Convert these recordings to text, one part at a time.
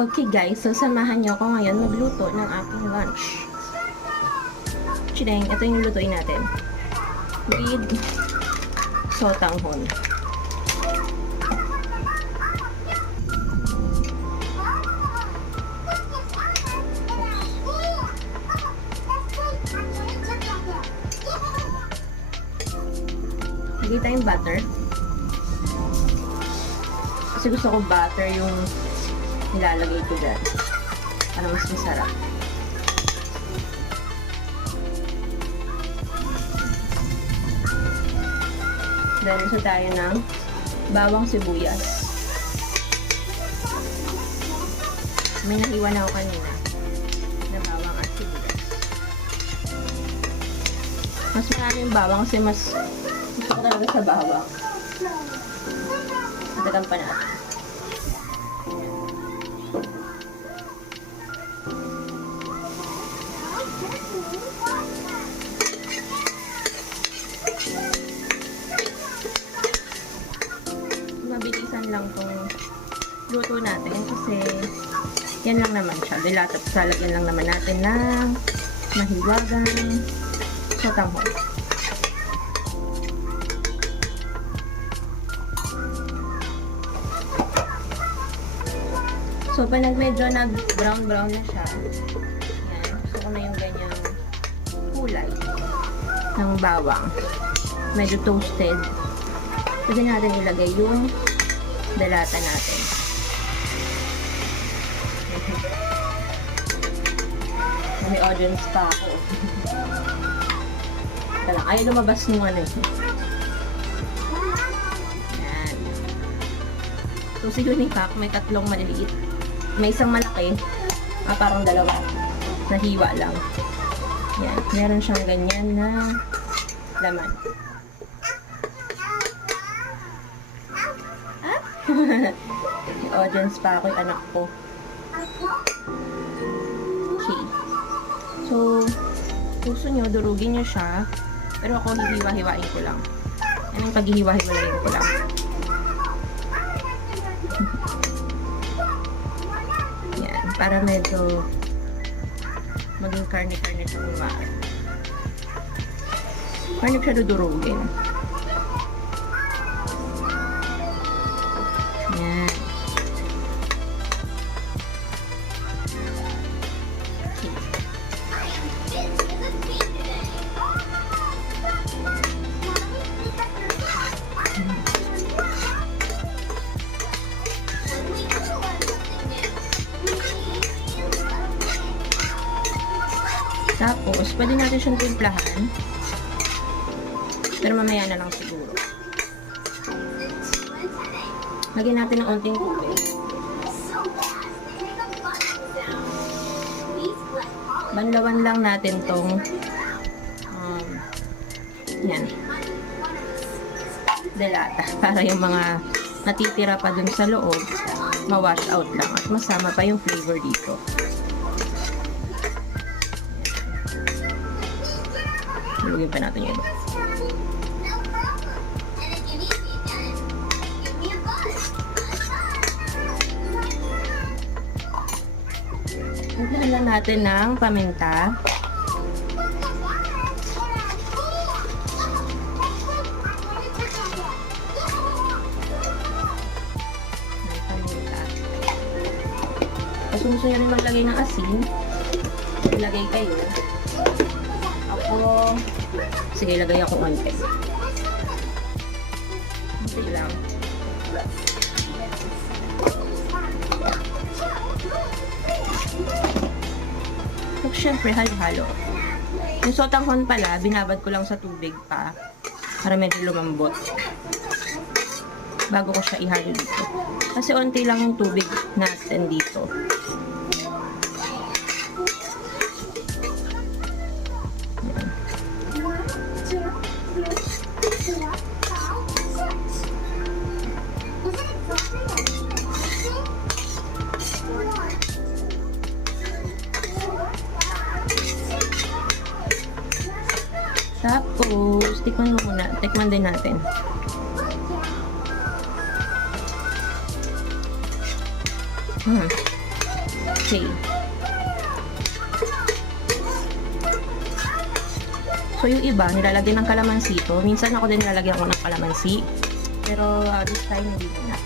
Okay guys, so samahan niyo ako ngayon magluto ng aking lunch. Chideng, ito yung lulutuin natin. With sotanghon. Lagay tayong butter. Kasi gusto ko butter yung nilalagay ko dyan para mas masarap. Then, isa tayo ng bawang sibuyas. May nahiwa na ako kanina na bawang at sibuyas. Mas marami yung bawang kasi mas gusto ko talaga sa bawang. Dagdagan pa natin. Mabilisan lang tong luto natin kasi yan lang naman siya. Dilatap salagyan lang naman natin ng mahiwagang sotanghon. So, pag medyo nag-brown-brown na siya, yan, gusto ko na yung ganyang kulay ng bawang. Medyo toasted. Pwede natin ilagay yung dalata natin. May audience pa ako. Ayaw lumabas nung ano eh. Yan. So, si Unipack, may tatlong maliliit. May isang malaki, parang dalawa. Nahiwa lang. Yan. Meron siyang ganyan na laman. May audience pa ako yung anak ko. Okay. So, gusto nyo, durugin nyo siya. Pero ako, hihiwa-hiwain ko lang. Yan yung paghihiwa-hiwain ko lang. Yan. Para medyo maging karne-karne siya kumain. Karne siya dudurugin. Yan. Tapos, pwede natin siyang timplahan. Pero mamaya na lang siguro. Lagyan natin ng onting tubig. Banlawan lang natin tong yan. Delata. Para yung mga natitira pa dun sa loob, ma-wash out lang. At masama pa yung flavor dito. Lagyan pa natin yun. Lagyan lang natin ng paminta. Tapos kung gusto nyo rin maglagay ng asin, ilagay kayo. Ako, sige, ilagay ako konti. Konti lang. Tapos syempre, halo-halo. Yung sotanghon pala, binabad ko lang sa tubig pa para medyo lumambot bago ko siya ihalo dito. Kasi onti lang yung tubig natin dito. Tapos, tikman mo muna. Tikman din natin. Okay. So, yung iba, nilalagyan ng kalamansi ito. Minsan ako din nilalagyan ko ng kalamansi. Pero, this time, hindi na.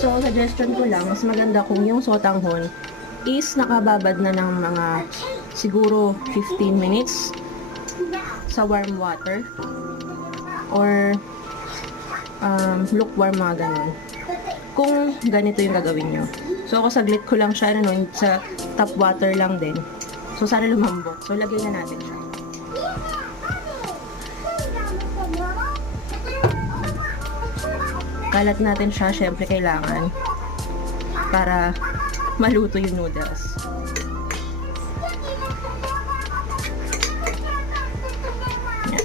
So, suggestion ko lang, mas maganda kung yung sotanghon is nakababad na ng mga siguro 15 minutes sa warm water or lukewarm, mga ganun. Kung ganito yung gagawin nyo. So, ako saglit ko lang siya, sa tap water lang din. So, sana lumambot. So, lagyan na natin siya. Kalat natin siya, syempre kailangan para maluto yung noodles. Yan.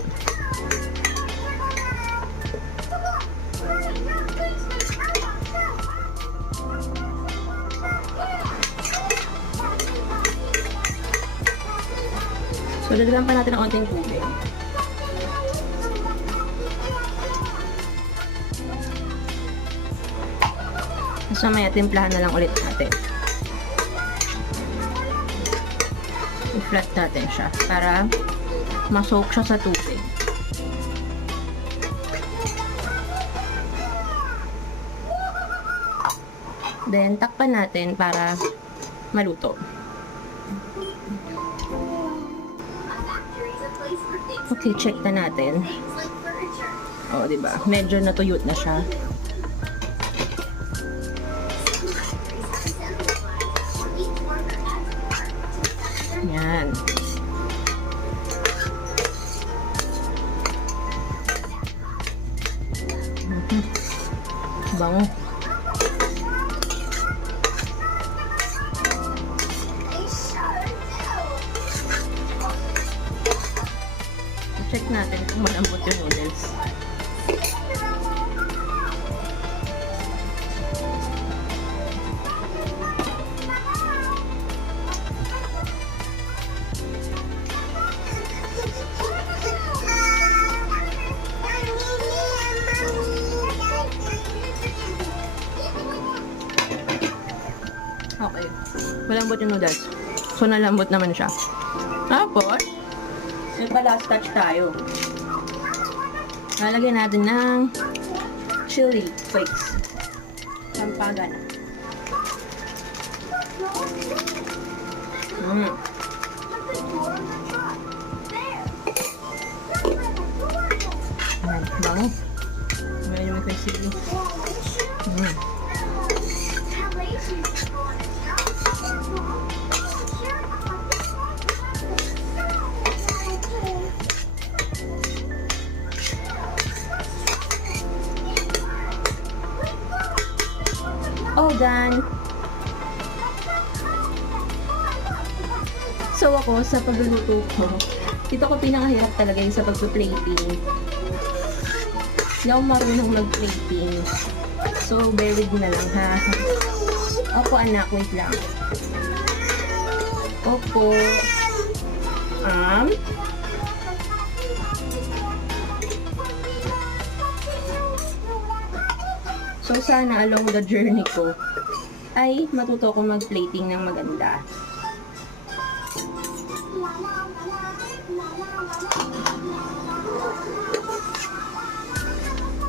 So, dagdagan pa natin ng onting tubig. So, mamaya timplahan na lang ulit natin. I-flat natin siya para ma-soak siya sa tubig. Then, takpan natin para maluto. Okay, check na natin. O, diba? Medyo natuyot na siya. Yan. Bango. Check natin kung malambot yung noodles. Okay. Malambot yung noodles. So, nalambot naman siya. Tapos, may last touch tayo. Lalagyan natin ng chili flakes. Pampagan. Bango. Ngayon yung may chili. All done. So ako, sa pagluluto ko, dito ko pinakahirap talaga yung sa pagpa-plating. Hindi ako marunong mag-plating. So, bear with me na lang, ha? Opo, anak. Wait lang. Opo. So, sana along the journey ko ay matuto ko mag-plating ng maganda.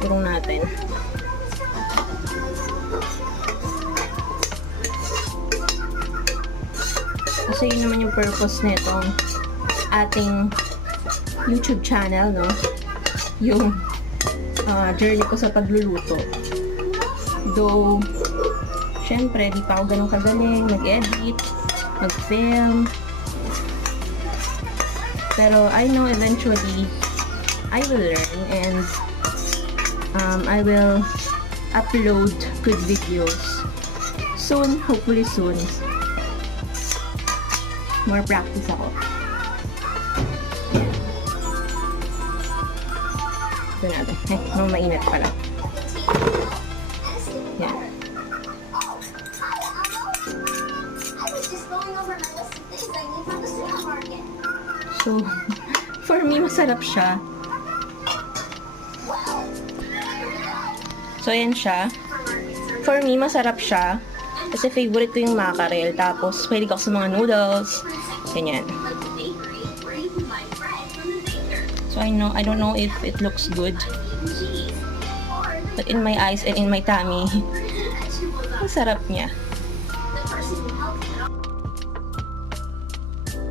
Turong natin. Kasi yun naman yung purpose nitong ating YouTube channel, no? Yung journey ko sa pagluluto. Though, syempre, di pa ako ganun kagaling mag-edit, mag-film. Pero I know eventually, I will learn and I will upload good videos soon, hopefully soon. More practice ako. Ito natin. Ay, mainit pala. Yan. So, for me, masarap siya. So, ayan siya. For me, masarap siya. Kasi favorite ko yung mackerel. Tapos, pwede ko sa mga noodles. Ganyan. So, I don't know if it looks good. But in my eyes and in my tummy, ang sarap niya.